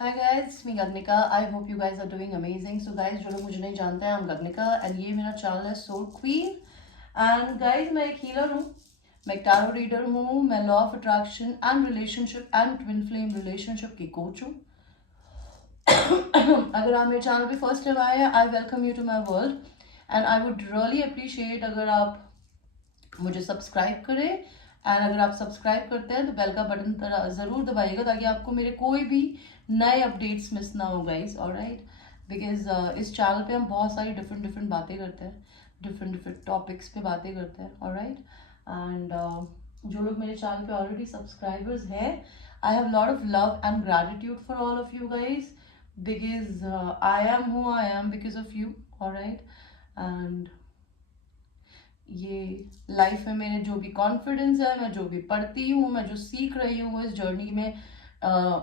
Hi guys, it's me Gagnika. I hope you guys are doing amazing. So guys, जो लोग मुझे नहीं जानते हैं, I'm Gagnika and ये मेरा चैनल है Soul Queen. And guys, मैं एक हीलर हूँ, मैं एक टैरो रीडर हूँ, मैं law of attraction and relationship and twin flame relationship की कोच हूँ. अगर आप मेरे चैनल पे फर्स्ट टाइम आए हैं, I welcome you to my world and I would really appreciate अगर आप मुझे सब्सक्राइब करें. एंड अगर आप सब्सक्राइब करते हैं तो बेल का बटन ज़रूर दबाइएगा ताकि आपको मेरे कोई भी नए अपडेट्स मिस ना हो गाइस. ऑलराइट, बिकॉज इस चैनल पे हम बहुत सारी डिफरेंट डिफरेंट बातें करते हैं, डिफरेंट डिफरेंट टॉपिक्स पे बातें करते हैं. ऑलराइट, एंड जो लोग मेरे चैनल पे ऑलरेडी सब्सक्राइबर्स हैं, I have lot of love and gratitude for all of you guys because I am who I am because of you. Alright, and ये लाइफ में मेरे जो भी कॉन्फिडेंस है, मैं जो भी पढ़ती हूँ, मैं जो सीख रही हूँ इस जर्नी में,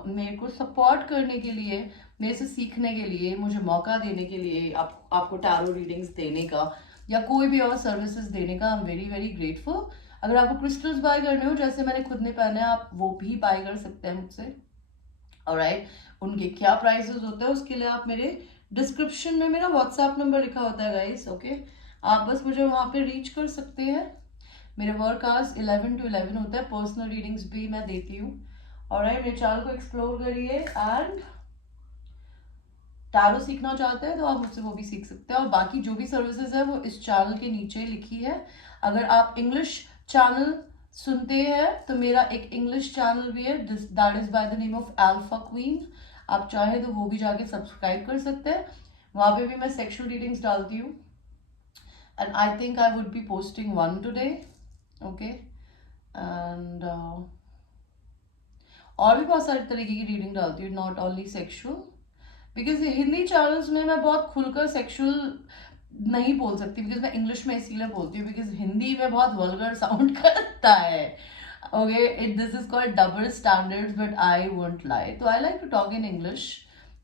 मेरे को सपोर्ट करने के लिए, मेरे से सीखने के लिए, मुझे मौका देने के लिए, आपको टैरो रीडिंग्स देने का या कोई भी और सर्विसेज देने का, I am very very grateful. अगर आपको क्रिस्टल्स बाय करने हो जैसे मैंने खुद ने पहने हैं, आप वो भी बाय कर सकते हैं मुझसे. ऑलराइट, उनके क्या प्राइसेस होते हैं उसके लिए आप मेरे डिस्क्रिप्शन में मेरा व्हाट्सएप नंबर लिखा होता है गाइस. ओके, आप बस मुझे वहाँ पे रीच कर सकते हैं. मेरे वर्क आवर्स 11 to 11 होता है. पर्सनल रीडिंग्स भी मैं देती हूँ. ऑलराइट, मेरे चैनल को एक्सप्लोर करिए एंड टैरो सीखना चाहते हैं तो आप मुझसे वो भी सीख सकते हैं. और बाकी जो भी सर्विसेज है वो इस चैनल के नीचे लिखी है. अगर आप इंग्लिश चैनल सुनते हैं तो मेरा एक इंग्लिश चैनल भी है, that is by the name of alpha queen. आप चाहे तो वो भी जाके सब्सक्राइब कर सकते हैं. वहाँ पे भी मैं सेक्सुअल रीडिंग्स डालती हूँ and I think I would be posting one today. Okay, and और भी बहुत सारे तरीके की रीडिंग डालती हूँ, not only sexual. Because Hindi channels में मैं बहुत खुलकर सेक्सुअल नहीं बोल सकती, बिकॉज मैं इंग्लिश में इसीलिए बोलती हूँ बिकॉज हिंदी में बहुत वल्गर साउंड करता है. Okay, it this is called double standards but I won't lie. तो I like to talk in English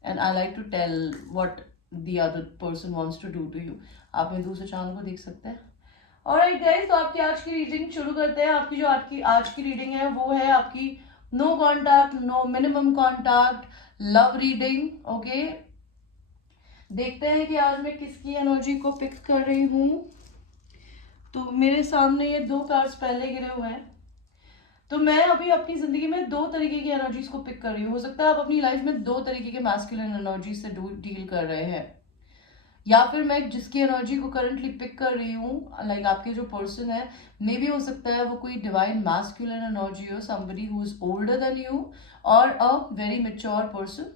and I like to tell what the other person wants to do to you. आप मेरे दूसरे channel को देख सकते हैं. Alright guys, तो आपकी आज की रीडिंग शुरू करते हैं. आपकी जो आज की रीडिंग है वो है आपकी no contact, no minimum contact, love reading. Okay, देखते हैं कि आज मैं किसकी एनर्जी को पिक कर रही हूँ. तो मेरे सामने ये दो कार्ड्स पहले गिरे हुए हैं. तो मैं अभी अपनी जिंदगी में दो तरीके की एनर्जीज को पिक कर रही हूँ. हो सकता है आप अपनी लाइफ में दो तरीके के मैस्कुलिन एनर्जी से डील कर रहे हैं, या फिर मैं जिसकी एनर्जी को करंटली पिक कर रही हूँ, लाइक आपके जो पर्सन है, मे भी हो सकता है वो कोई डिवाइन मैस्कुलिन एनर्जी हो, somebody who is older than you और a very mature person.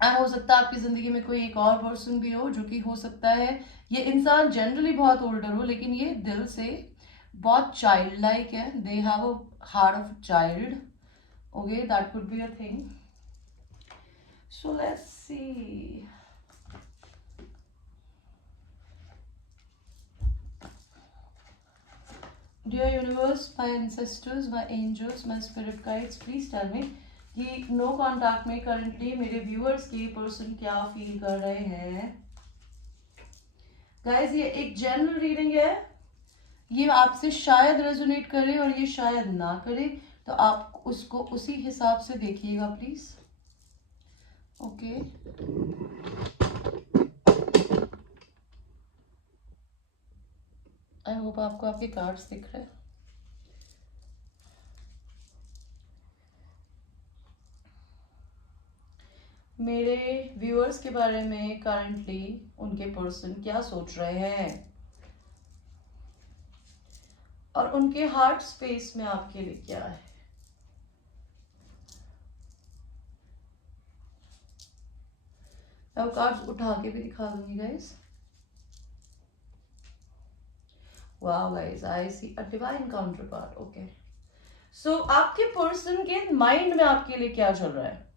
And हो सकता है आपकी जिंदगी में कोई एक और पर्सन भी हो जो कि हो सकता है ये इंसान जनरली बहुत ओल्डर हो लेकिन ये दिल से बहुत चाइल्ड लाइक है. They have a heart of child. Okay, that could be a thing. So let's see. Dear universe, my ancestors, my angels, my spirit guides, please tell me कि no contact में currently मेरे viewers के person क्या feel कर रहे हैं. Guys, ये एक जनरल रीडिंग है. ये आपसे शायद रेजोनेट करे और ये शायद ना करे, तो आप उसको उसी हिसाब से देखिएगा प्लीज. ओके, आई होप आपको आपके कार्ड्स दिख रहे हैं. मेरे व्यूअर्स के बारे में करंटली उनके पर्सन क्या सोच रहे हैं और उनके हार्ट स्पेस में आपके लिए क्या है. मैं वो कार्ड्स उठा के भी दिखा दूंगी guys. Wow guys, I see a divine counter card. Okay, so आपके पर्सन के माइंड में आपके लिए क्या चल रहा है.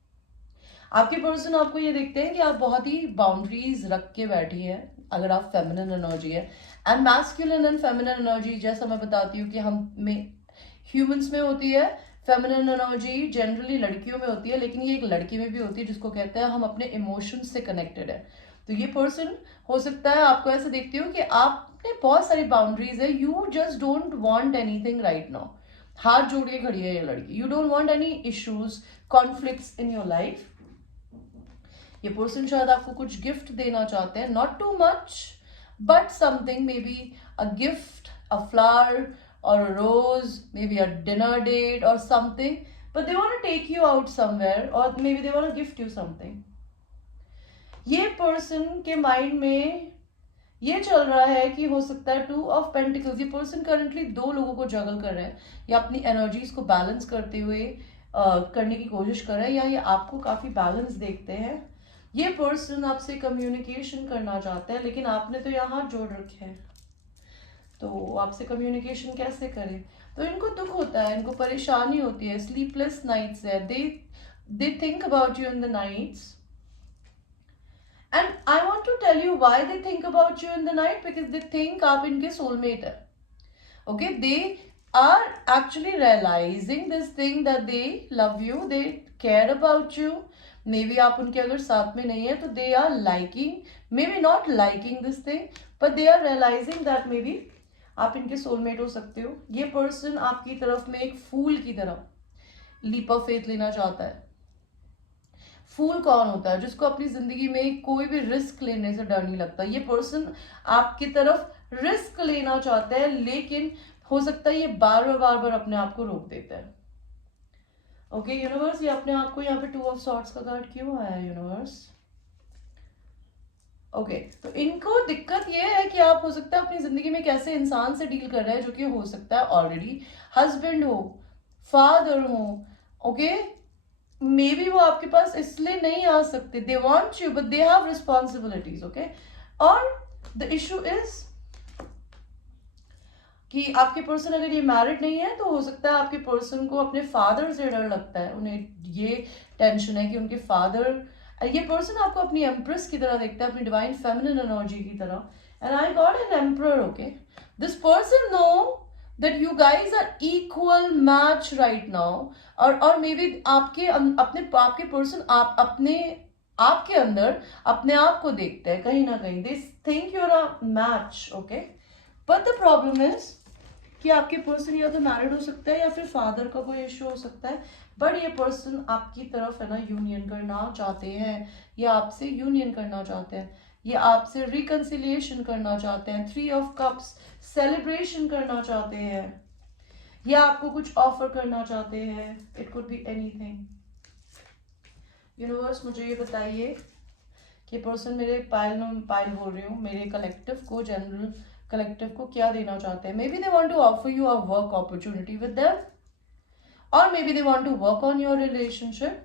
आपके पर्सन आपको ये देखते हैं कि आप बहुत ही बाउंड्रीज रख के बैठी है अगर आप फेमिनिन एनर्जी है. And masculine and feminine energy, जैसा मैं बताती हूँ कि हम में ह्यूमंस में होती है फेमिनिन एनर्जी, जनरली लड़कियों में होती है, लेकिन ये एक लड़की में भी होती है जिसको कहते हैं हम अपने इमोशंस से कनेक्टेड है. तो ये पर्सन हो सकता है आपको ऐसे देखती हो कि आपने बहुत सारी बाउंड्रीज है, you just don't want anything right now. हाथ जोड़ के खड़ी है ये लड़की. You don't want any issues, conflicts in your life. ये पर्सन शायद आपको कुछ गिफ्ट देना चाहते हैं, not too much but something, may be a gift, a flower or a rose, maybe a dinner date or something, but they want to take you out somewhere or maybe they want to gift you something. ये person के mind में ये चल रहा है कि हो सकता है 2 ऑफ पेंटिकल्स, ये पर्सन करंटली 2 लोगों को जगल कर रहा है या अपनी एनर्जीज को बैलेंस करते हुए करने की कोशिश कर रहा है, या ये आपको काफी बैलेंस देखते हैं. ये पर्सन आपसे कम्युनिकेशन करना चाहता है लेकिन आपने तो यहाँ हाथ जोड़ रखे हैं, तो आपसे कम्युनिकेशन कैसे करें. तो इनको दुख होता है, इनको परेशानी होती है, स्लीपलेस नाइट्स है, they think about you in the nights. And I want to tell you why they think about you in the night, because they think आप इनके सोलमेट है. Okay, they are actually realising this thing that they love you, they care about you. May be आप उनके अगर साथ में नहीं है तो they are liking, maybe not liking this thing, but they are realising that may be आप इनके सोलमेट हो सकते हो. ये पर्सन आपकी तरफ में एक फूल की तरह लीप ऑफ फेथ लेना चाहता है. फूल कौन होता है? जिसको अपनी जिंदगी में कोई भी रिस्क लेने से डर नहीं लगता. ये पर्सन आपकी तरफ रिस्क लेना चाहता है लेकिन हो सकता है ये बार बार अपने आप को रोक देता है. ओके यूनिवर्स, ये अपने आप को यहाँ पे 2 ऑफ सॉर्ड्स का कार्ड क्यों आया यूनिवर्स? ओके, तो इनको दिक्कत ये है कि आप हो सकता है अपनी जिंदगी में कैसे इंसान से डील कर रहे हैं जो कि हो सकता है ऑलरेडी हस्बैंड हो, फादर हो. ओके, मे बी वो आपके पास इसलिए नहीं आ सकते, they want you but they have responsibilities. Okay, और द इशू इज कि आपके पर्सन अगर ये मैरिड नहीं है तो हो सकता है आपके पर्सन को अपने फादर से डर लगता है. उन्हें ये टेंशन है कि उनके फादर, ये पर्सन आपको अपनी एम्प्रेस की तरह देखता है, अपनी डिवाइन फेमिनिन एनर्जी की तरह. And I got an emperor. Okay, this person know that you guys are equal match right now. और मे बी आपके पर्सन आप अपने आपके अंदर अपने आप को देखते हैं कहीं ना कहीं. They think you are a match. Okay, but the problem is कि आपके पर्सन या तो मैरिड हो सकता है या फिर फादर का कोई इश्यू हो सकता है, बट ये पर्सन आपकी तरफ है ना यूनियन करना चाहते हैं, ये आपसे यूनियन करना चाहते हैं, ये आपसे रिकंसिलिएशन करना चाहते हैं, 3 ऑफ कप्स सेलिब्रेशन करना चाहते हैं, या आपको कुछ ऑफर करना चाहते हैं. It could be anything. Universe मुझे ये बताइए कि पर्सन मेरे पायल बोल रही हूँ, मेरे कलेक्टिव को, जनरल कलेक्टिव को क्या देना चाहते हैं. May be they want to offer you a work opportunity with them, और may be they want to work on your relationship.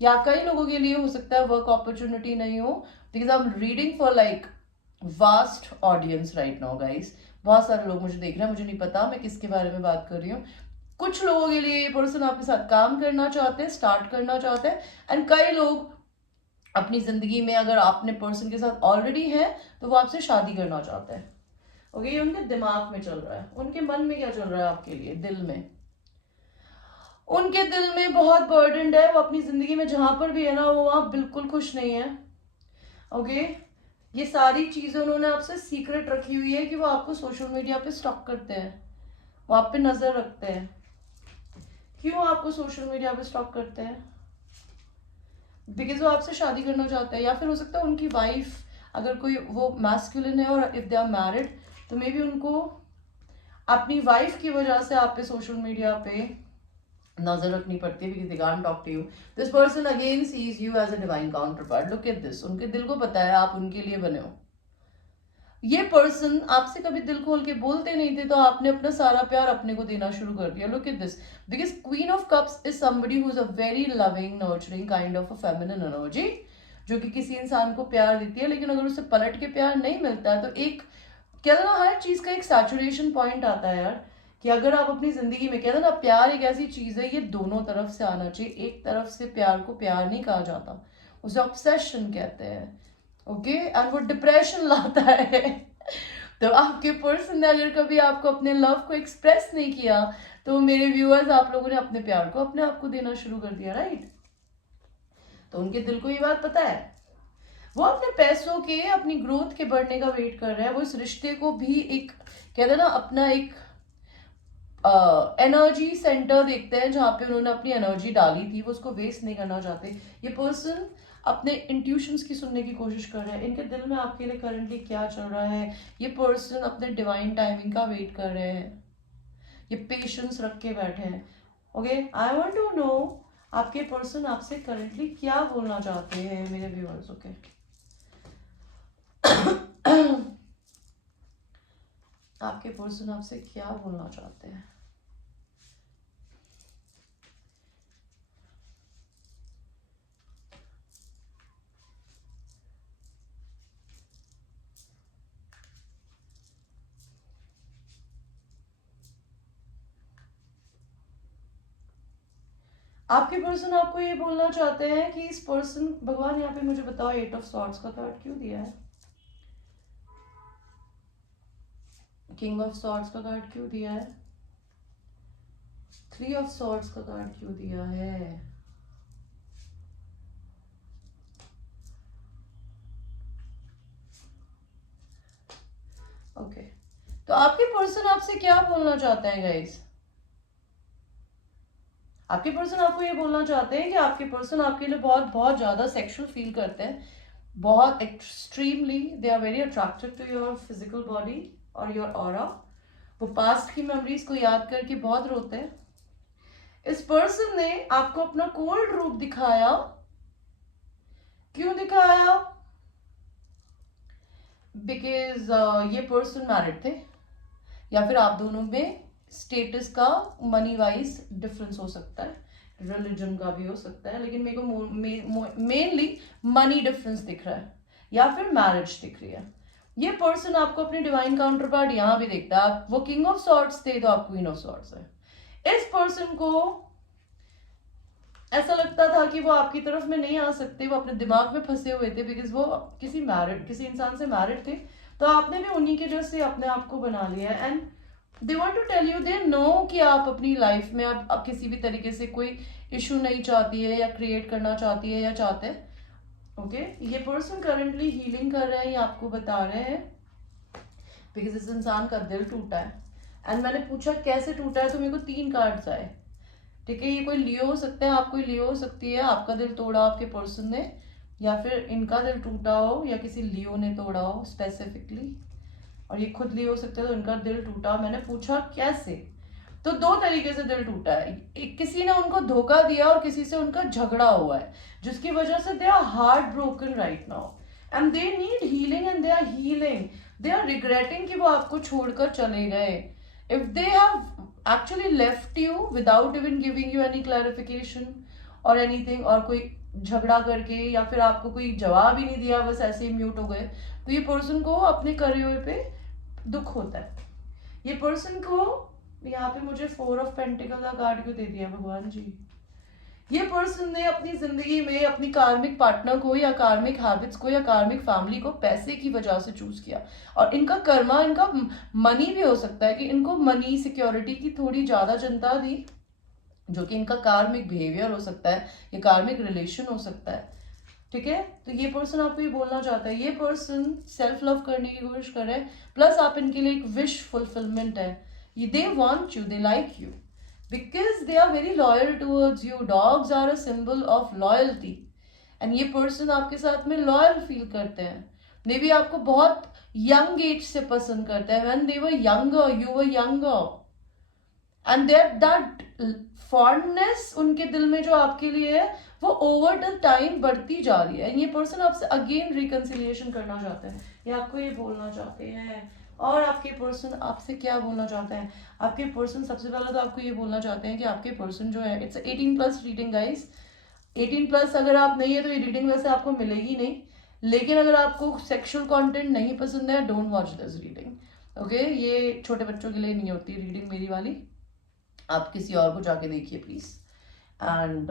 या कई लोगों के लिए हो सकता है वर्क अपॉर्चुनिटी नहीं हो, because I am reading for like vast audience right now guys. बहुत सारे लोग मुझे देख रहे हैं, मुझे नहीं पता मैं किसके बारे में बात कर रही हूँ. कुछ लोगों के लिए ये पर्सन आपके साथ काम करना चाहते हैं, स्टार्ट करना चाहते हैं, एंड कई लोग अपनी जिंदगी में अगर आपने पर्सन के साथ ऑलरेडी है तो वो आपसे शादी करना चाहते हैं. ओके, ये उनके दिमाग में चल रहा है. उनके मन में क्या चल रहा है आपके लिए? दिल में, उनके दिल में बहुत बर्डनड है. वो अपनी जिंदगी में जहां पर भी है ना, वो वहां बिल्कुल खुश नहीं है. ओके, ये सारी चीजें उन्होंने आपसे सीक्रेट रखी हुई है कि वो आपको सोशल मीडिया पे स्टॉक करते हैं, वो आप पे नजर रखते हैं. क्यों आपको सोशल मीडिया पे स्टॉक करते हैं? बिकॉज वो आपसे शादी करना चाहते हैं, या फिर हो सकता है उनकी वाइफ, अगर कोई वो मैस्कुलिन है और इफ दे आर मैरिड तो मे बी उनको अपनी वाइफ की वजह से आप पे सोशल मीडिया पे नजर रखनी पड़ती है, because they can't talk to you. This person again sees you as a divine counter part. Look at this, उनके दिल को पता है आप उनके लिए बने हो. ये पर्सन आपसे कभी दिल खोल के बोलते नहीं थे तो आपने अपना सारा प्यार अपने को देना शुरू कर दिया. Look at this, because queen of cups is somebody who is a very loving nurturing kind of a feminine energy, जो कि किसी इंसान को प्यार देती है, लेकिन अगर उसे पलट के प्यार नहीं मिलता है तो एक कहते ना हर चीज का एक सैचुरेशन पॉइंट आता है यार, कि अगर आप अपनी जिंदगी में कहते ना, प्यार एक ऐसी चीज है, ये दोनों तरफ से आना चाहिए. एक तरफ से प्यार को प्यार नहीं कहा जाता, उसे ऑब्सेशन कहते हैं. ओके, एंड वो डिप्रेशन लाता है. तो आपके पर्सन ने अगर कभी आपको अपने लव को एक्सप्रेस नहीं किया तो मेरे व्यूअर्स, आप लोगों ने अपने प्यार को अपने आप को देना शुरू कर दिया, राइट? तो उनके दिल को ये बात पता है, वो अपने पैसों के, अपनी ग्रोथ के बढ़ने का वेट कर रहे हैं. वो इस रिश्ते को भी एक कहते हैं ना अपना एक एनर्जी सेंटर देखते हैं जहाँ पे उन्होंने अपनी एनर्जी डाली थी, वो उसको वेस्ट नहीं करना चाहते। ये पर्सन अपने इंट्यूशंस की सुनने की कोशिश कर रहे हैं, इनके दिल में आपके लिए करंटली क्या चल रहा है। ये पर्सन अपने डिवाइन टाइमिंग का वेट कर रहे हैं, ये पेशेंस रख के बैठे हैं। Okay, I want to know आपके पर्सन आपसे करंटली क्या बोलना चाहते हैं मेरे व्यूअर्स। ओके आपके पर्सन आपसे क्या बोलना चाहते हैं। आपके पर्सन आपको ये बोलना चाहते हैं कि इस पर्सन, भगवान यहाँ पे मुझे बताओ 8 ऑफ सॉर्ड्स का कार्ड क्यों दिया है, किंग ऑफ सॉर्ड्स का कार्ड क्यों दिया है, 3 ऑफ सॉर्ड्स का कार्ड क्यों दिया है। ओके तो आपके पर्सन आपसे क्या बोलना चाहते हैं गाइस। आपके पर्सन आपको ये बोलना चाहते हैं कि आपके पर्सन आपके लिए बहुत बहुत ज्यादा सेक्सुअल फील करते हैं, बहुत extremely they are very attracted to your physical body और योर ऑरा। वो पास्ट की मेमोरीज को याद करके बहुत रोते हैं। इस पर्सन ने आपको अपना कोल्ड रूप दिखाया, क्यों दिखाया, बिकॉज ये पर्सन मैरिड थे या फिर आप दोनों में स्टेटस का मनी वाइज डिफरेंस हो सकता है, रिलीजन का भी हो सकता है, लेकिन मेरे को मेनली मनी डिफरेंस दिख रहा है या फिर मैरिज दिख रही है। ये पर्सन आपको अपने डिवाइन काउंटर पार्ट यहाँ भी देखता है। आप वो किंग ऑफ सॉर्ड्स थे तो आप क्वीन ऑफ सॉर्ड्स है। इस पर्सन को ऐसा लगता था कि वो आपकी तरफ में नहीं आ सकते, वो अपने दिमाग में फंसे हुए थे, बिकॉज वो किसी इंसान से मैरिड थे, तो आपने भी उन्हीं के जैसे अपने आप को बना लिया है। And they want to tell you, they know कि आप अपनी लाइफ में आप किसी भी तरीके से कोई इशू नहीं चाहती है या क्रिएट करना चाहती है या चाहते हैं। ओके ये पर्सन करंटली हीलिंग कर रहे हैं, ये आपको बता रहे हैं, बिकॉज इस इंसान का दिल टूटा है। एंड मैंने पूछा कैसे टूटा है, तो मेरे को 3 कार्ड्स आए। ठीक है, ये कोई लियो हो सकता है, आप कोई लियो हो सकती है, आपका दिल तोड़ा आपके पर्सन ने, या फिर इनका दिल टूटा हो या किसी लियो ने तोड़ा हो स्पेसिफिकली, और ये खुद लियो हो सकते हैं तो इनका दिल टूटा। मैंने पूछा कैसे, तो 2 तरीके से दिल टूटा है। किसी ने उनको धोखा दिया और किसी से उनका झगड़ा हुआ है, जिसकी वजह से they are heart broken right now and they need healing and they are healing. They are regretting कि वो आपको छोड़कर चले गए। If they have actually left you without even giving you any clarification or anything, और कोई झगड़ा करके या फिर आपको कोई जवाब ही नहीं दिया, बस ऐसे ही म्यूट हो गए, तो ये पर्सन को अपने करे हुए पे दुख होता है। ये पर्सन को यहाँ पे मुझे 4 ऑफ पेंटिकल का कार्ड क्यों दे दिया भगवान जी। ये पर्सन ने अपनी जिंदगी में अपनी कार्मिक पार्टनर को या कार्मिक हैबिट्स को या कार्मिक फैमिली को पैसे की वजह से चूज किया, और इनका कर्मा, इनका मनी भी हो सकता है कि इनको मनी सिक्योरिटी की थोड़ी ज्यादा चिंता थी, जो कि इनका कार्मिक बिहेवियर हो सकता है, ये कार्मिक रिलेशन हो सकता है। ठीक है, तो ये पर्सन आपको ये बोलना चाहता है, ये पर्सन सेल्फ लव करने की कोशिश कर रहे हैं, प्लस आप इनके लिए एक विश फुलफिलमेंट है। They want you, they like you because they are very loyal towards you. Dogs are a symbol of loyalty and ये person आपके साथ में loyal feel करते हैं। मे बी आपको बहुत young age से पसंद करते हैं, when they were younger you were younger and that fondness उनके दिल में जो आपके लिए है वो ओवर द टाइम बढ़ती जा रही है। ये पर्सन आपसे अगेन रिकंसिलिएशन करना चाहते हैं, ये आपको ये बोलना चाहते हैं। और आपके पर्सन आपसे क्या बोलना चाहते हैं, आपके पर्सन सबसे पहले तो आपको ये बोलना चाहते हैं कि आपके पर्सन जो है, इट्स 18+ रीडिंग गाइस। 18+ अगर आप नहीं है तो ये रीडिंग वैसे आपको मिलेगी नहीं, लेकिन अगर आपको सेक्सुअल कंटेंट नहीं पसंद है, don't watch this reading. Okay, ये छोटे बच्चों के लिए नहीं होती रीडिंग मेरी वाली, आप किसी और को जाके देखिए प्लीज। एंड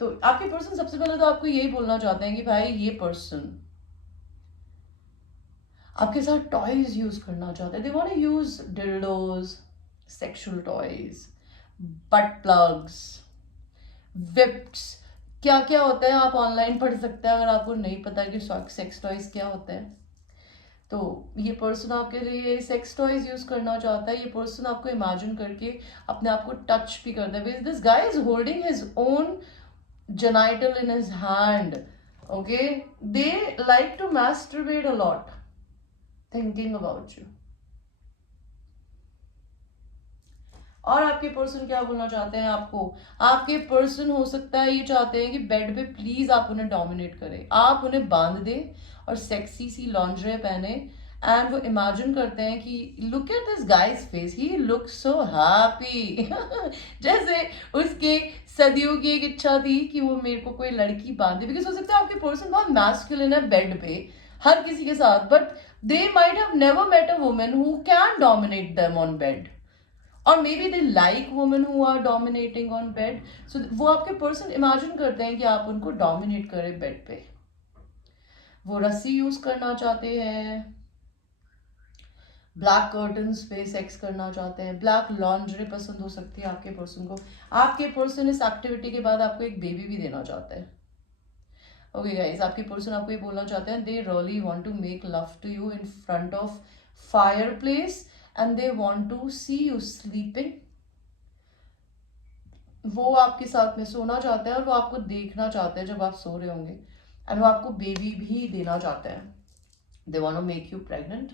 तो आपके पर्सन सबसे पहले तो आपको यही बोलना चाहते हैं कि भाई ये पर्सन आपके साथ टॉयज यूज करना चाहते हैं। They want to use dildos, sexual toys, butt plugs, whips, क्या क्या होता है आप ऑनलाइन पढ़ सकते हैं अगर आपको नहीं पता कि सेक्स टॉयज क्या होते हैं। तो ये पर्सन आपके लिए सेक्स टॉयज यूज करना चाहता है, ये पर्सन आपको इमेजिन करके अपने आप को टच भी करता है। This guy is holding his own genital in his hand. Okay, they like to masturbate a lot, thinking about you. और आपके पर्सन क्या बोलना चाहते हैं आपको? आपके पर्सन हो सकता है ये चाहते हैं कि बेड पे प्लीज आप उन्हें डोमिनेट करें, आप उन्हें बांध दें और सेक्सी सी लॉन्जरे पहने, एंड वो इमेजिन करते हैं कि look at this guys face, he look so happy. जैसे उसके सदियों की एक इच्छा थी कि वो मेरे को कोई लड़की बांधे, बिकॉज हो सकता है आपके पर्सन बहुत मैस्कुलिन है बेड पे हर किसी के साथ, but they might have never met a woman who can dominate them on bed, और may be they like women who are dominating on bed. So वो आपके पर्सन इमेजिन करते हैं कि आप उनको डोमिनेट करें बेड पे। वो रस्सी यूज करना चाहते हैं, ब्लैक कर्टन्स पे सेक्स करना चाहते हैं, ब्लैक लॉन्जरी पसंद हो सकती है आपके पर्सन को। आपके पर्सन इस एक्टिविटी के बाद आपको एक बेबी भी देना चाहते हैं। ओके गाइस, आपके पर्सन आपको ये बोलना चाहते हैं they really want to make love to you in front of fire place and they want to see you sleeping. वो आपके साथ में सोना चाहते हैं और वो आपको देखना चाहते हैं जब आप सो रहे होंगे, एंड वो आपको बेबी भी देना चाहते हैं। They want to make you pregnant.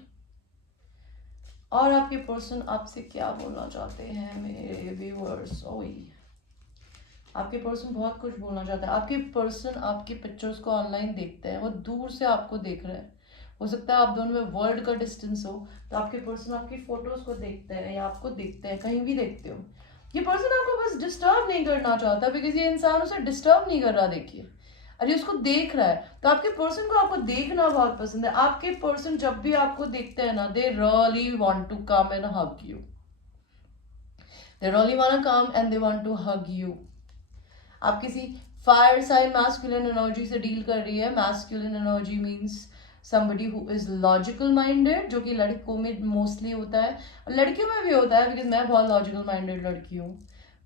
और आपके पर्सन आपसे क्या बोलना चाहते हैं मेरे व्यूअर्स? ओए, आपके पर्सन बहुत कुछ बोलना चाहता है। आपके पर्सन आपकी पिक्चर्स को ऑनलाइन देखते हैं, वो दूर से आपको देख रहे हैं। हो सकता है आप दोनों में वर्ल्ड का डिस्टेंस हो, तो आपके पर्सन आपकी फोटोज को देखते हैं या आपको देखते हैं, कहीं भी देखते हो। ये पर्सन आपको बस डिस्टर्ब नहीं करना चाहता, बिकॉज ये इंसान उसे डिस्टर्ब नहीं कर रहा। देखिए, अरे उसको देख रहा है, तो आपके पर्सन को आपको देखना बहुत पसंद है। आपके पर्सन जब भी आपको देखते हैं ना, they really want to come and hug you, they really want to come and they want to hug you. आप किसी फायर साइन मैस्कुलिन एनर्जी से डील कर रही है। Masculine energy means somebody who is logical minded, जो कि लड़कों में मोस्टली होता है, लड़कियों में भी होता है, बिकॉज मैं बहुत लॉजिकल माइंडेड लड़की हूँ।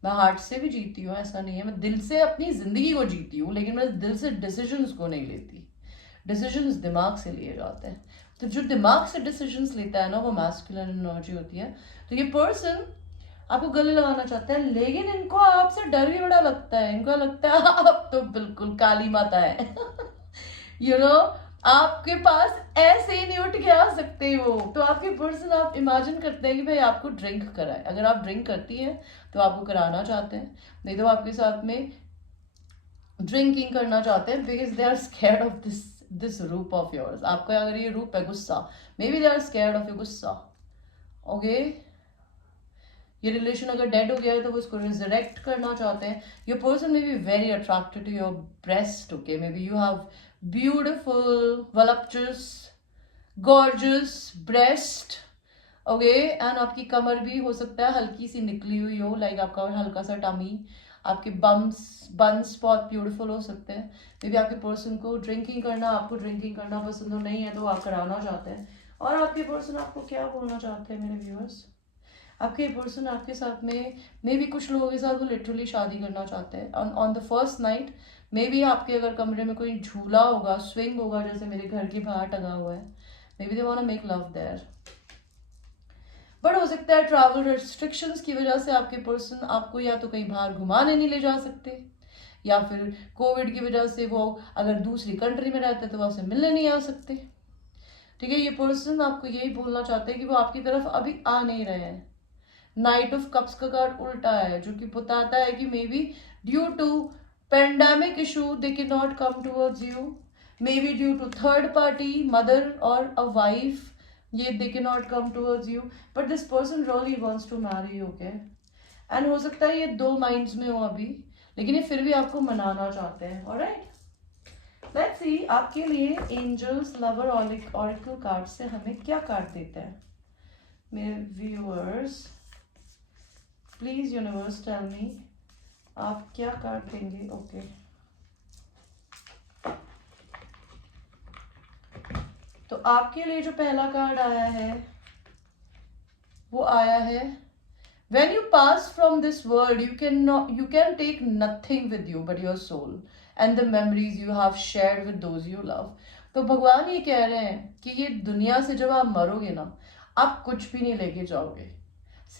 मैं हार्ट से भी जीती हूँ, ऐसा नहीं है। मैं दिल से अपनी जिंदगी को जीती हूँ, लेकिन मैं दिल से डिसीजंस को नहीं लेती। डिसीजंस दिमाग से लिए जाते हैं, तो जो दिमाग से डिसीजंस लेता है ना, वो मैस्कुलिन एनर्जी होती है। तो ये पर्सन आपको गले लगाना चाहता है, लेकिन इनको आपसे डर भी बड़ा लगता है। इनको लगता है आप तो बिल्कुल काली माता है। यू नो, आपके पास ऐसे ही नहीं उठ के आ सकते हो। तो आपके पर्सन आप इमेजिन करते हैं कि भाई आपको ड्रिंक कराए। अगर आप ड्रिंक करती हैं तो आपको कराना चाहते हैं, नहीं तो आपके साथ में ड्रिंकिंग करना चाहते हैं, because they are scared of this रूप ऑफ योर्स। आपका अगर ये रूप है गुस्सा, may B they are scared of your गुस्सा। ओके, ये रिलेशन अगर डेड हो गया है तो वो इसको रिजरेक्ट करना चाहते हैं। Your person may be very attracted to your breast. Okay, may be you have beautiful voluptuous gorgeous breast। Okay, and आपकी कमर भी हो सकता है हल्की सी निकली हुई हो, लाइक आपका हल्का सा टमी। आपके बंस बहुत ब्यूटीफुल हो सकते हैं। मे बी आपके पर्सन को ड्रिंकिंग करना, आपको ड्रिंकिंग करना पसंद हो नहीं है तो आप कराना चाहते हैं। और आपके पर्सन आपको क्या बोलना चाहते हैं मेरे व्यूअर्स? आपके पर्सन आपके साथ में मे बी कुछ लोगों के साथ वो लिटरली शादी करना चाहते हैं on the first night. May be आपके अगर कमरे में कोई झूला होगा, स्विंग होगा, जैसे मेरे घर के बाहर टंगा हुआ है, may B they want to make love there. But हो सकता है ट्रैवल रेस्ट्रिक्शंस की वजह से आपके पर्सन आपको या तो कहीं बाहर घुमाने नहीं ले जा सकते, या फिर कोविड की वजह से वो अगर दूसरी कंट्री में रहते तो वो आपसे मिलने नहीं आ सकते। ठीक है, ये पर्सन आपको यही बोलना चाहते हैं कि वो आपकी तरफ अभी आ नहीं रहे हैं। नाइट ऑफ कप्स का कार्ड उल्टा है, जो कि बताता है कि may be due to pandemic issue they can not come towards you, may be due to third party, mother और अ वाइफ, ये they can not come towards you, but this person really wants to marry you. Okay, and हो सकता है ये दो minds में हो अभी, लेकिन ये फिर भी आपको मनाना चाहते हैं। ऑलराइट, लेट्स सी आपके लिए एंजल्स लवर ऑरिकल कार्ड से हमें क्या कार्ड देते हैं मेरे viewers. Please universe tell me आप क्या कार्ड देंगे। ओके, तो आपके लिए जो पहला कार्ड आया है वो आया है, when you pass from this world you can take nothing with you but your soul and the memories you have shared with those you love। तो भगवान ये कह रहे हैं कि ये दुनिया से जब आप मरोगे ना, आप कुछ भी नहीं लेके जाओगे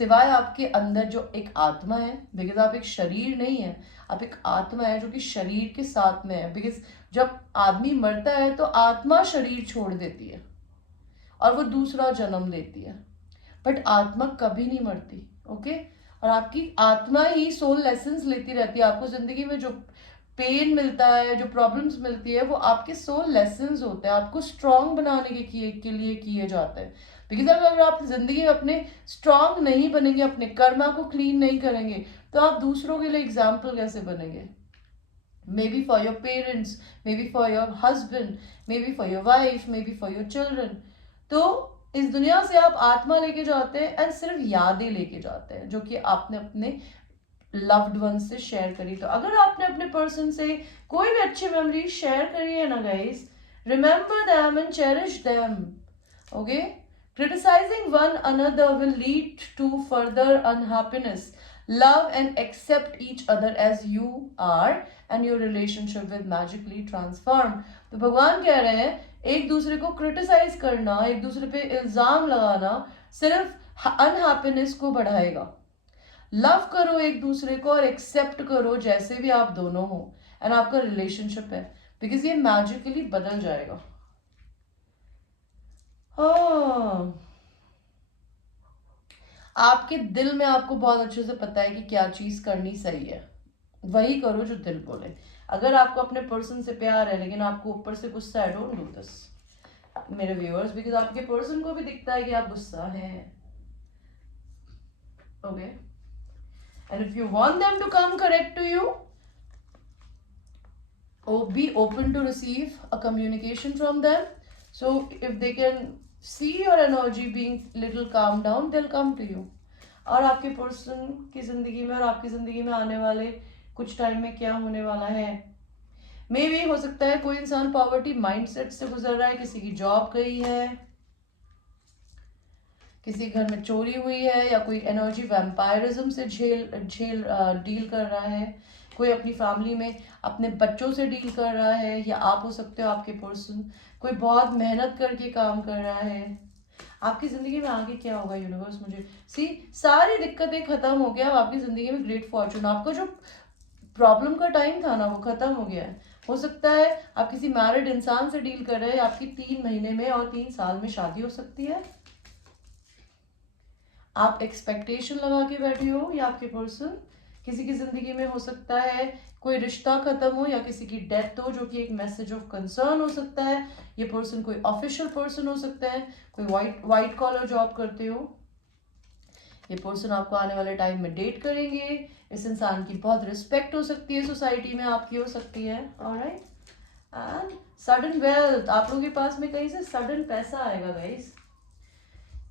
सिवाय आपके अंदर जो एक आत्मा है, बिकॉज आप एक शरीर नहीं है, आप एक आत्मा है जो कि शरीर के साथ में है। बिकॉज जब आदमी मरता है तो आत्मा शरीर छोड़ देती है और वो दूसरा जन्म लेती है, बट आत्मा कभी नहीं मरती। ओके, और आपकी आत्मा ही सोल लेसन्स लेती रहती है। आपको जिंदगी में जो पेन मिलता है, जो प्रॉब्लम्स मिलती है, वो आपके सोल लेसन्स होते हैं, आपको स्ट्रांग बनाने के लिए किए जाते हैं। बिकॉज अगर आप जिंदगी में अपने स्ट्रांग नहीं बनेंगे, अपने कर्मा को क्लीन नहीं करेंगे, तो आप दूसरों के लिए एग्जाम्पल कैसे बनेंगे? May be for your parents, may be for your husband, may be for your wife, may be for your children. तो इस दुनिया से आप आत्मा लेके जाते हैं एंड सिर्फ यादें लेके जाते हैं जो कि आपने अपने लव्ड वन से शेयर करी। तो अगर आपने अपने पर्सन से कोई भी अच्छी मेमोरी शेयर करी है ना guys, remember them and cherish them. Okay, criticizing one another will lead to further unhappiness. Love and accept each other as you are and your relationship will magically transform. तो भगवान कह रहे हैं एक दूसरे को क्रिटिसाइज करना, एक दूसरे पे इल्जाम लगाना सिर्फ अनहैप्पीनेस को बढ़ाएगा। लव करो एक दूसरे को और एक्सेप्ट करो जैसे भी आप दोनों हो एंड आपका रिलेशनशिप है, बिकॉज ये मैजिकली बदल जाएगा। हाँ, आपके दिल में आपको बहुत अच्छे से पता है कि क्या चीज करनी सही है, वही करो जो दिल बोले। अगर आपको अपने पर्सन से प्यार है लेकिन आपको ऊपर से गुस्सा है, डोंट डू दिस मेरे व्यूअर्स, बिकॉज आपके पर्सन को भी दिखता है कि आप गुस्सा है। Okay, and if you want them to come correct to you, be open to receive a communication from them. So if they can see your energy being little calm down, they'll come to you. और आपके person की जिंदगी में और आपकी जिंदगी में आने वाले कुछ टाइम में क्या होने वाला है, मे भी हो सकता है कोई इंसान पॉवर्टी माइंडसेट से गुजर रहा है, किसी की जॉब गई है, किसी घर में चोरी हुई है, या कोई एनर्जी वैम्पायरिज्म से डील कर रहा है, कोई अपनी फैमिली में अपने बच्चों से डील कर रहा है, या आप हो सकते हो आपके पर्सन कोई बहुत मेहनत करके काम कर रहा है। आपकी जिंदगी में आगे क्या होगा यूनिवर्स, मुझे सारी दिक्कतें खत्म हो गया, अब आपकी जिंदगी में ग्रेट फॉर्चून, आपका जो प्रॉब्लम का टाइम था ना वो खत्म हो गया है। हो सकता है आप किसी मैरिड इंसान से डील कर रहे हैं, आपकी 3 महीने में और 3 साल में शादी हो सकती है। आप एक्सपेक्टेशन लगा के बैठे हो, या आपके पर्सन किसी की जिंदगी में हो सकता है कोई रिश्ता खत्म हो या किसी की डेथ हो, जो कि एक मैसेज ऑफ कंसर्न हो सकता है। ये पर्सन कोई ऑफिशियल पर्सन हो सकता है, कोई वाइट कॉलर जॉब करते हो। ये पर्सन आपको आने वाले टाइम में डेट करेंगे। इस इंसान की बहुत रिस्पेक्ट हो सकती है, सोसाइटी में आपकी हो सकती है। ऑलराइट, एंड सडन वेल्थ, आप लोगों के पास में कहीं से सडन पैसा आएगा गाइस।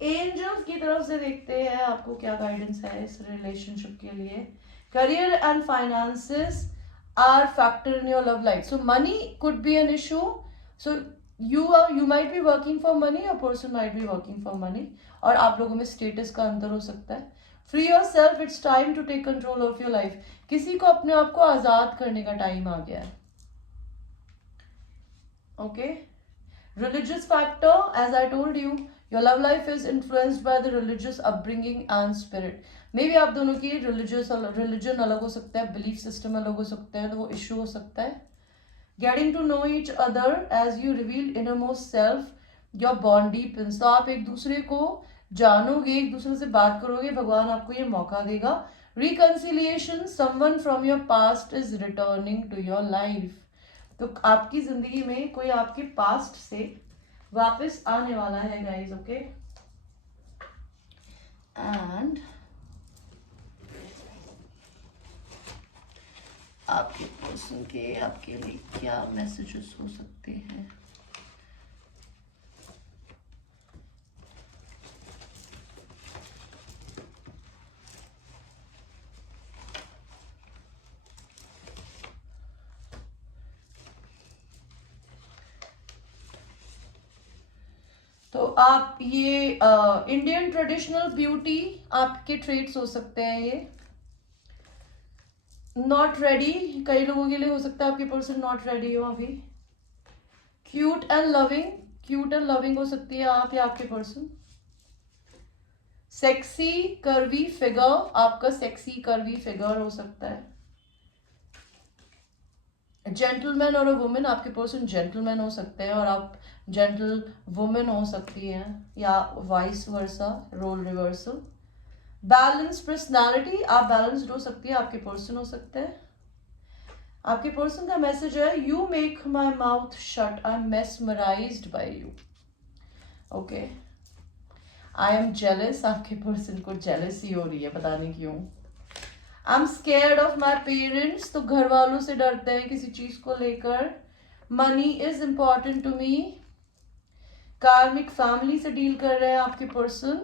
एंजल्स की तरफ से देखते हैं आपको क्या गाइडेंस है इस रिलेशनशिप के लिए। Career and finances are factor in your love life, so money could be an issue. So you might be working for money, a person might be working for money, और आप लोगों में status का अंतर हो सकता है। Free your self, it's time to take control of your life. किसी को अपने आप को आजाद करने का टाइम आ गया है। Okay, religious factor, as I told you, your love life is influenced by the religious upbringing and spirit. Maybe आप दोनों की religion अलग हो सकता है, belief system अलग हो सकता है, तो वो issue हो सकता है। Getting to know each other as you reveal innermost self, your bond deepens. तो आप एक दूसरे को जानोगे, एक दूसरे से बात करोगे, भगवान आपको ये मौका देगा। Reconciliation, someone from your past is returning to your life. तो आपकी जिंदगी में कोई आपके पास्ट से वापस आने वाला है गाइस। ओके, एंड आपके पर्सन के आपके लिए क्या मैसेजेस हो सकते हैं? तो आप ये इंडियन ट्रेडिशनल ब्यूटी आपके ट्रेट्स हो सकते हैं। ये नॉट रेडी, कई लोगों के लिए हो सकता है आपके पर्सन नॉट रेडी हो अभी। Cute and loving, cute and loving हो सकती है आप या आपके पर्सन। सेक्सी कर्वी फिगर, आपका सेक्सी कर्वी फिगर हो सकता है। जेंटलमैन और अ वुमेन, आपके पर्सन जेंटलमैन हो सकते हैं और आप जेंटल वुमेन हो सकती हैं, या vice versa, role reversal. Balance personality, आप बैलेंस्ड हो सकती है, आपके पर्सन हो सकते हैं। आपके पर्सन का मैसेज है you make my mouth shut, I am mesmerized by you. Okay, I am jealous, आपके पर्सन को जेलसी हो रही है, पता नहीं क्यों। I am scared of my parents, तो घर वालों से डरते हैं किसी चीज को लेकर। Money is important to me, karmic family से डील कर रहे हैं आपके person.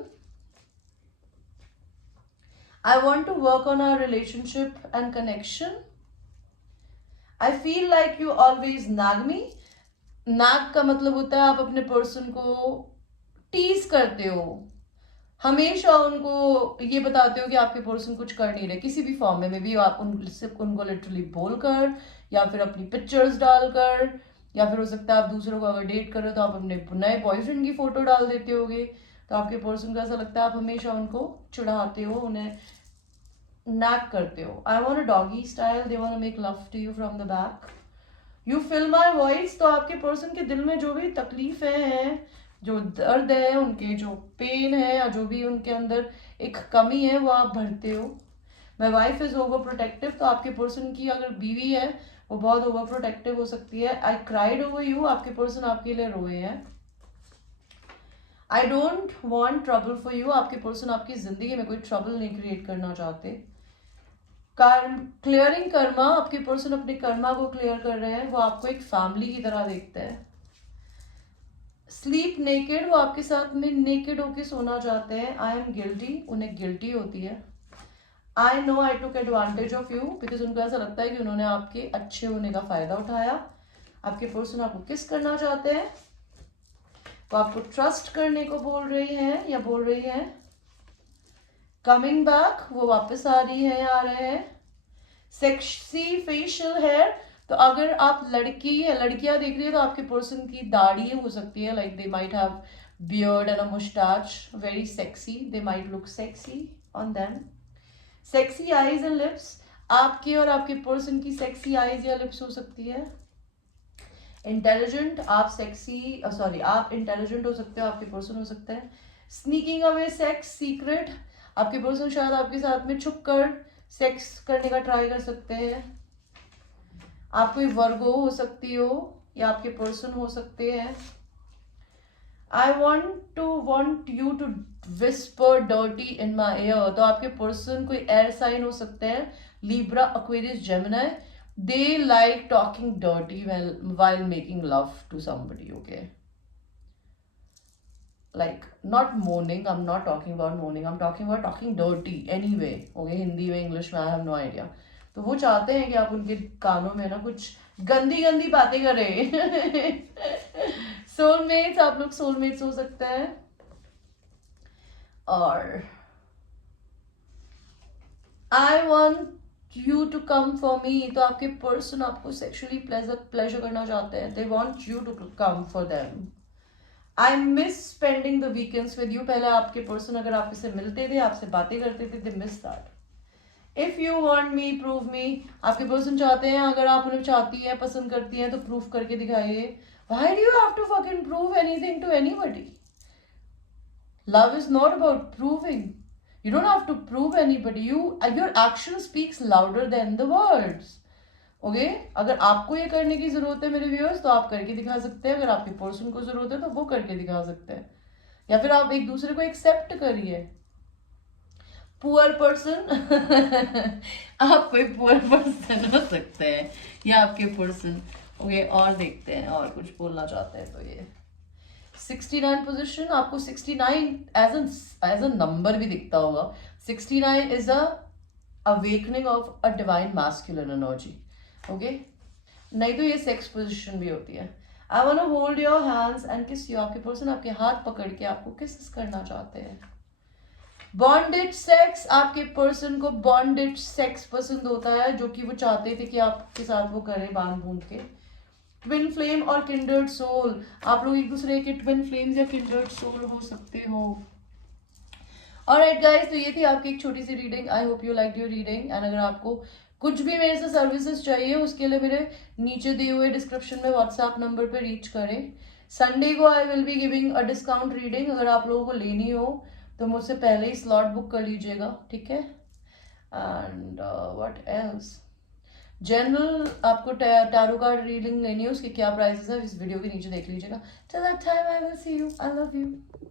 I want to work on our relationship and connection. I feel like you always nag me, nag का मतलब होता है आप अपने पर्सन को टीज करते हो, हमेशा उनको ये बताते हो कि आपके पर्सन कुछ कर नहीं रहे किसी भी फॉर्म में भी, आप उनको लिटरली बोलकर या फिर अपनी पिक्चर्स डालकर, या फिर हो सकता है आप दूसरों को अगर डेट कर रहे हो तो आप अपने नए बॉयफ्रेंड की फोटो डाल देते होगे। तो आपके पर्सन को ऐसा लगता है आप हमेशा उनको चिढ़ाते हो, उन्हें नैक करते हो। I want a doggy style, they want to make love to you from the back, you feel my voice, तो आपके पर्सन के दिल में जो भी तकलीफें हैं, जो दर्द है, उनके जो पेन है, या जो भी उनके अंदर एक कमी है, वो आप भरते हो। My wife is over protective, तो आपके पर्सन की अगर बीवी है वो बहुत ओवर प्रोटेक्टिव हो सकती है। आई क्राइड ओवर यू, आपके पर्सन आपके लिए रोए हैं। I don't want trouble for you, आपके पर्सन आपकी जिंदगी में कोई ट्रबल नहीं क्रिएट करना चाहते। क्लियरिंग कर्मा, आपके पर्सन अपने कर्मा को क्लियर कर रहे हैं, वो आपको एक फैमिली की तरह देखते हैं। स्लीप नेकेड, वो आपके साथ में नेकेड होके सोना चाहते हैं। आई एम गिल्टी, उन्हें गिल्टी होती है। I know I took advantage of you, because उनको ऐसा लगता है कि उन्होंने आपके अच्छे होने का फायदा उठाया। आपके पर्सन आपको किस करना चाहते हैं, वो आपको ट्रस्ट करने को बोल रही हैं या बोल रही हैं। कमिंग बैक, वो वापस आ रही है या आ रहे हैं। सेक्सी फेशियल हेयर, तो अगर आप लड़की या लड़कियां देख रही है तो आपके पर्सन की दाढ़ी हो सकती है, like they might have beard and a moustache, very sexy, they might look sexy on them. Sexy eyes and lips, आपकी और आपके पर्सन की सेक्सी आईज या लिप्स हो सकती है। इंटेलिजेंट, आप सेक्सी सॉरी आप इंटेलिजेंट हो सकते हो, आपके पर्सन हो सकते हैं। स्नीकिंग अवे सेक्स सीक्रेट, आपके पर्सन शायद आपके साथ में छुप कर सेक्स करने का ट्राई कर सकते हैं। आप कोई वर्गो हो सकती हो या आपके पर्सन हो सकते हैं। I want you to whisper dirty in my air, तो आपके पर्सन कोई एयर साइन हो सकते हैं, Libra, Aquarius, Gemini. They like talking dirty while making love to somebody, okay? Like not moaning, I'm not talking about moaning, I'm talking about talking dirty anyway, okay? Hindi में, English में, I have no idea। तो वो चाहते हैं कि आप उनके कानों में ना कुछ गंदी गंदी बातें करें। सोलमेट्स, आप लोग सोलमेट्स हो सकते हैं। और I want you to come for me, तो आपके पर्सन आपको सेक्सुअली प्लेजर करना चाहते हैं। They want you to come for them. I miss spending the weekends with you, पहले आपके पर्सन अगर आपसे मिलते थे, आपसे बातें करते थे, they miss that. If you want me prove me, आपके पर्सन चाहते हैं अगर आप उन्हें चाहती हैं, पसंद करती हैं, तो प्रूफ करके दिखाइए। Why do you have to fucking prove anything to anybody? Love is not about proving, you don't have to prove anybody, your action speaks louder than the words, okay? अगर आपको ये करने की जरूरत है मेरे व्यूअर्स, तो आप करके दिखा सकते हैं। अगर आपके पर्सन को जरूरत है तो वो करके दिखा सकते हैं, या फिर आप एक दूसरे को एक्सेप्ट करिए। पुअर पर्सन, आप कोई पुअर पर्सन हो सकते हैं या आपके पर्सन, ओके? और देखते हैं और कुछ बोलना चाहते हैं तो ये 69 पोजिशन, आपको 69 एज अ नंबर भी दिखता होगा। 69 is a awakening of a divine masculine energy, okay? नहीं तो ये सेक्स पोजिशन भी होती है। I want to hold your hands and kiss you, आपके पर्सन आपके हाथ पकड़ के आपको किस करना चाहते हैं। बॉन्डेज सेक्स, आपके पर्सन को बॉन्डेज सेक्स पसंद होता है, जो कि वो चाहते थे कि आपके साथ वो करें बांध बूंद के। ट्विन फ्लेम और किंडर्ड सोल, आप लोग एक दूसरे के ट्विन फ्लेम्स या किंडर्ड सोल हो सकते हो। ऑलराइट गाइस, तो ये थी आपकी एक छोटी सी reading. I hope you like your reading, and अगर आपको कुछ भी मेरे से सर्विसेज चाहिए उसके लिए मेरे नीचे दिए हुए डिस्क्रिप्शन में व्हाट्सएप नंबर पे रीच करें। संडे को I will be giving a discount reading, अगर आप लोगों को लेनी हो तो मुझसे पहले ही स्लॉट बुक कर लीजिएगा, ठीक है। एंड व्हाट एल्स, जनरल आपको टैरो कार्ड रीडिंग लेनी है, उसके क्या प्राइसेस है इस वीडियो के नीचे देख लीजिएगा। Till that time I will see you, I love you.